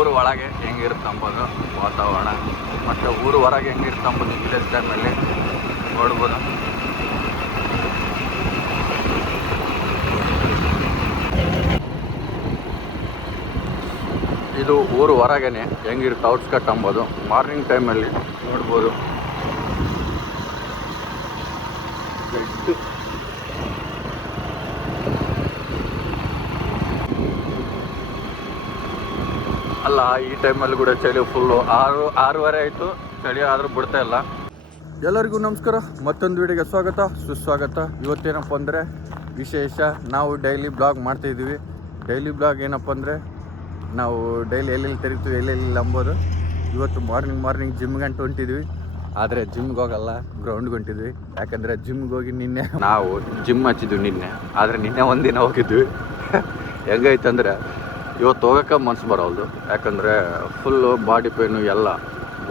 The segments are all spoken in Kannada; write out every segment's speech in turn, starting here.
ಊರು ಒಳಗೆ ಹೆಂಗಿರುತ್ತೆ ಅಂಬೋದು ವಾತಾವರಣ ಮತ್ತು ಊರು ಹೊರಗೆ ಹೆಂಗಿರುತ್ತೆ ಅಂಬೋದು ವಿಲೇಜ್ ಟೈಮಲ್ಲಿ ನೋಡ್ಬೋದು. ಇದು ಊರು ಹೊರಗೇನೆ ಹೆಂಗಿರುತ್ತೆ ಔಟ್ಸ್ಕಟ್ ಅಂಬೋದು ಮಾರ್ನಿಂಗ್ ಟೈಮಲ್ಲಿ ನೋಡ್ಬೋದು. ಅಲ್ಲ ಈ ಟೈಮಲ್ಲಿ ಕೂಡ ಚಳಿ ಫುಲ್ಲು 6:30 ಆಯಿತು, ಚಳಿ ಆದರೂ ಬಿಡ್ತಾ ಇಲ್ಲ. ಎಲ್ಲರಿಗೂ ನಮಸ್ಕಾರ, ಮತ್ತೊಂದು ವಿಡಿಯೋಗೆ ಸ್ವಾಗತ ಸುಸ್ವಾಗತ. ಇವತ್ತೇನಪ್ಪ ಅಂದರೆ ವಿಶೇಷ, ನಾವು ಡೈಲಿ ಬ್ಲಾಗ್ ಮಾಡ್ತಾಯಿದ್ದೀವಿ. ಡೈಲಿ ಬ್ಲಾಗ್ ಏನಪ್ಪ ಅಂದರೆ ನಾವು ಡೈಲಿ ಎಲ್ಲೆಲ್ಲಿ ತಿರುಗ್ತೀವಿ ಎಲ್ಲೆಲ್ಲಿ ಅಂಬೋದು. ಇವತ್ತು ಮಾರ್ನಿಂಗ್ ಜಿಮ್ಗೆ ಅಂತ ಹೊಂಟಿದ್ವಿ, ಆದರೆ ಜಿಮ್ಗೆ ಹೋಗಲ್ಲ, ಗ್ರೌಂಡ್ಗೆ ಹೊಂಟಿದ್ವಿ. ಯಾಕಂದರೆ ಜಿಮ್ಗೆ ಹೋಗಿ ನಿನ್ನೆ ನಾವು ಜಿಮ್ ಹಚ್ಚಿದ್ವಿ ನಿನ್ನೆ, ಆದರೆ ನಿನ್ನೆ ಒಂದಿನ ಹೋಗಿದ್ವಿ. ಹೆಂಗೈತಂದರೆ ಇವತ್ತು ಹೋಗೋಕೆ ಮನ್ಸು ಬರೋದು. ಯಾಕಂದರೆ ಫುಲ್ಲು ಬಾಡಿ ಪೇನು ಎಲ್ಲ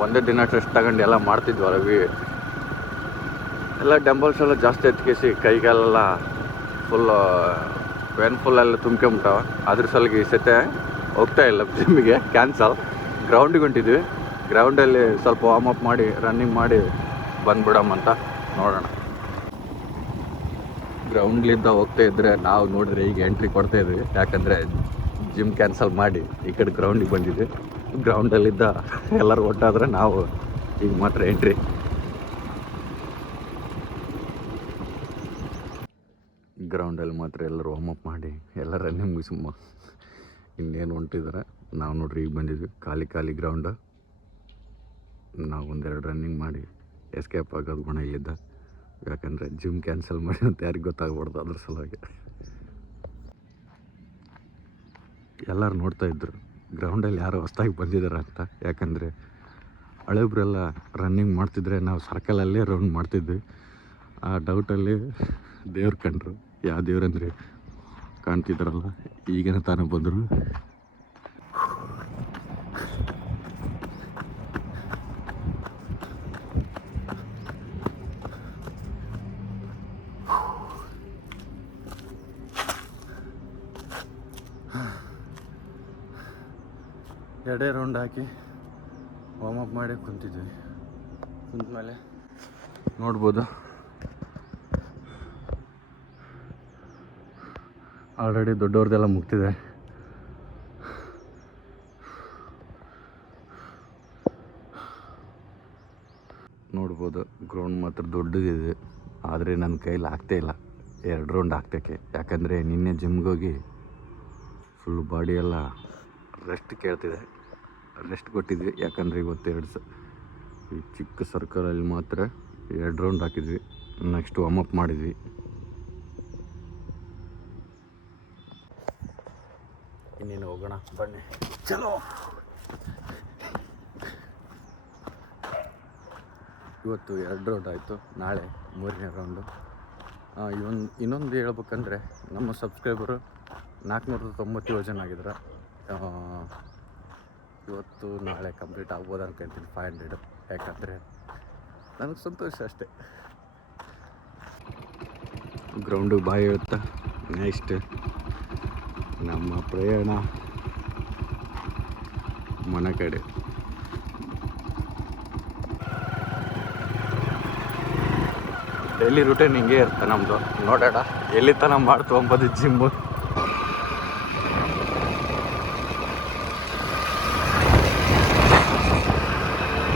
ಒಂದೇ ದಿನ ಟೆಸ್ಟ್ ತಗೊಂಡು ಎಲ್ಲ ಮಾಡ್ತಿದ್ವಿ. ರವಿ ಎಲ್ಲ ಡಂಬಲ್ಸ್ ಎಲ್ಲ ಜಾಸ್ತಿ ಎತ್ಕೇಸಿ ಕೈಗೆಲ್ಲ ಫುಲ್ಲು ಪೇನ್ಫುಲ್ಲೆಲ್ಲ ತುಂಬ್ಕೊಂಬಿಟ್ಟಾವ. ಅದ್ರ ಸಲುವಾಗಿ ಈ ಸತೆ ಹೋಗ್ತಾ ಇಲ್ಲ ಜಿಮ್ಮಿಗೆ, ಕ್ಯಾನ್ಸಲ್. ಗ್ರೌಂಡಿಗೆ ಹೊಂಟಿದ್ವಿ, ಗ್ರೌಂಡಲ್ಲಿ ಸ್ವಲ್ಪ ವಾರ್ಮಪ್ ಮಾಡಿ ರನ್ನಿಂಗ್ ಮಾಡಿ ಬಂದ್ಬಿಡಮ್ಮಂತ ನೋಡೋಣ. ಗ್ರೌಂಡ್ಲಿಂದ ಹೋಗ್ತಾ ಇದ್ದರೆ ನಾವು ನೋಡಿದ್ರೆ ಈಗ ಎಂಟ್ರಿ ಕೊಡ್ತಾಯಿದ್ವಿ. ಯಾಕಂದರೆ ಜಿಮ್ ಕ್ಯಾನ್ಸಲ್ ಮಾಡಿ ಈ ಕಡೆ ಗ್ರೌಂಡಿಗೆ ಬಂದಿದ್ವಿ. ಗ್ರೌಂಡಲ್ಲಿದ್ದ ಎಲ್ಲರೂ ಒಟ್ಟಾದರೆ ನಾವು ಈಗ ಮಾತ್ರ ಎಂಟ್ರಿ. ಗ್ರೌಂಡಲ್ಲಿ ಮಾತ್ರ ಎಲ್ಲರೂ ವಾರ್ಮಪ್ ಮಾಡಿ ಎಲ್ಲ ರನ್ನಿಂಗ್ ಮುಗಿಸುಮ್ಮ ಇನ್ನೇನು ಹೊಂಟಿದ್ದಾರೆ. ನಾವು ನೋಡ್ರಿ ಈಗ ಬಂದಿದ್ವಿ, ಖಾಲಿ ಗ್ರೌಂಡು. ನಾವು ಒಂದೆರಡು ರನ್ನಿಂಗ್ ಮಾಡಿ ಎಸ್ಕೇಪ್ ಆಗೋದು ಗುಣ ಇಲ್ಲಿದ್ದ. ಯಾಕಂದರೆ ಜಿಮ್ ಕ್ಯಾನ್ಸಲ್ ಮಾಡಿ ಅಂತ ಯಾರಿಗೆ ಗೊತ್ತಾಗ್ಬಾರ್ದು, ಅದ್ರ ಸಲುವಾಗಿ. ಎಲ್ಲರೂ ನೋಡ್ತಾಯಿದ್ರು ಗ್ರೌಂಡಲ್ಲಿ ಯಾರೋ ಹೊಸ್ದಾಗಿ ಬಂದಿದ್ದಾರೆ ಅಂತ. ಯಾಕಂದರೆ ಹಳೆಬ್ರೆಲ್ಲ ರನ್ನಿಂಗ್ ಮಾಡ್ತಿದ್ರೆ ನಾವು ಸರ್ಕಲಲ್ಲೇ ರೌಂಡ್ ಮಾಡ್ತಿದ್ವಿ. ಆ ಡೌಟಲ್ಲಿ ದೇವ್ರು ಕಂಡ್ರು. ಯಾವ ದೇವ್ರಂದರೆ ಕಾಣ್ತಿದ್ದಾರಲ್ಲ, ಈಗೇನ ತಾನೇ ಬಂದರು. ಎರಡೇ ರೌಂಡ್ ಹಾಕಿ ವಾರ್ಮಪ್ ಮಾಡಿ ಕುಂತಿದ್ವಿ. ಕುಂತ್ಮೇಲೆ ನೋಡ್ಬೋದು ಆಲ್ರೆಡಿ ದೊಡ್ಡವ್ರದ್ದೆಲ್ಲ ಮುಗ್ತಿದೆ. ನೋಡ್ಬೋದು ಗ್ರೌಂಡ್ ಮಾತ್ರ ದೊಡ್ಡದಿದೆ, ಆದರೆ ನನ್ನ ಕೈಲಿ ಆಗ್ತಾಯಿಲ್ಲ 2 ರೌಂಡ್ ಹಾಕ್ತಕ್ಕೆ. ಯಾಕಂದರೆ ನಿನ್ನೆ ಜಿಮ್ಗೆ ಹೋಗಿ ಫುಲ್ ಬಾಡಿ ಎಲ್ಲ ರೆಸ್ಟ್ ಕೇಳ್ತಿದೆ, ರೆಸ್ಟ್ ಕೊಟ್ಟಿದ್ವಿ. ಯಾಕಂದರೆ ಇವತ್ತು ಈ ಚಿಕ್ಕ ಸರ್ಕಲಲ್ಲಿ ಮಾತ್ರ 2 ರೌಂಡ್ ಹಾಕಿದ್ವಿ. ನೆಕ್ಸ್ಟ್ ವಾರ್ಮಪ್ ಮಾಡಿದ್ವಿ. ಇನ್ನೇನು ಹೋಗೋಣ ಬನ್ನಿ, ಚಲೋ. ಇವತ್ತು 2 ರೌಂಡ್ ಆಯಿತು, ನಾಳೆ 3ನೇ ರೌಂಡು. ಇನ್ನೊಂದು ಹೇಳ್ಬೇಕಂದ್ರೆ ನಮ್ಮ ಸಬ್ಸ್ಕ್ರೈಬರು 497 ಜನ ಆಗಿದ್ದಾರೆ. ಇವತ್ತು ನಾಳೆ ಕಂಪ್ಲೀಟ್ ಆಗ್ಬೋದು ಅನ್ಕೊಂತೀನಿ 500. ಯಾಕಂದರೆ ನನಗೆ ಸಂತೋಷ ಅಷ್ಟೇ. ಗ್ರೌಂಡು ಬಾಯಿ ಹೇಳ್ತಾ ನೆಕ್ಸ್ಟ್ ನಮ್ಮ ಪ್ರಯಾಣ ಮನೆ ಕಡೆ. ಡೈಲಿ ರೂಟೀನ್ ಹಿಂಗೆ ಇರುತ್ತೆ ನಮ್ಮದು. ನೋಡೋಣ ಎಲ್ಲಿ ತನಕ ಮಾಡ್ತು ಅಂಬೋದು ಜಿಮ್ಮು.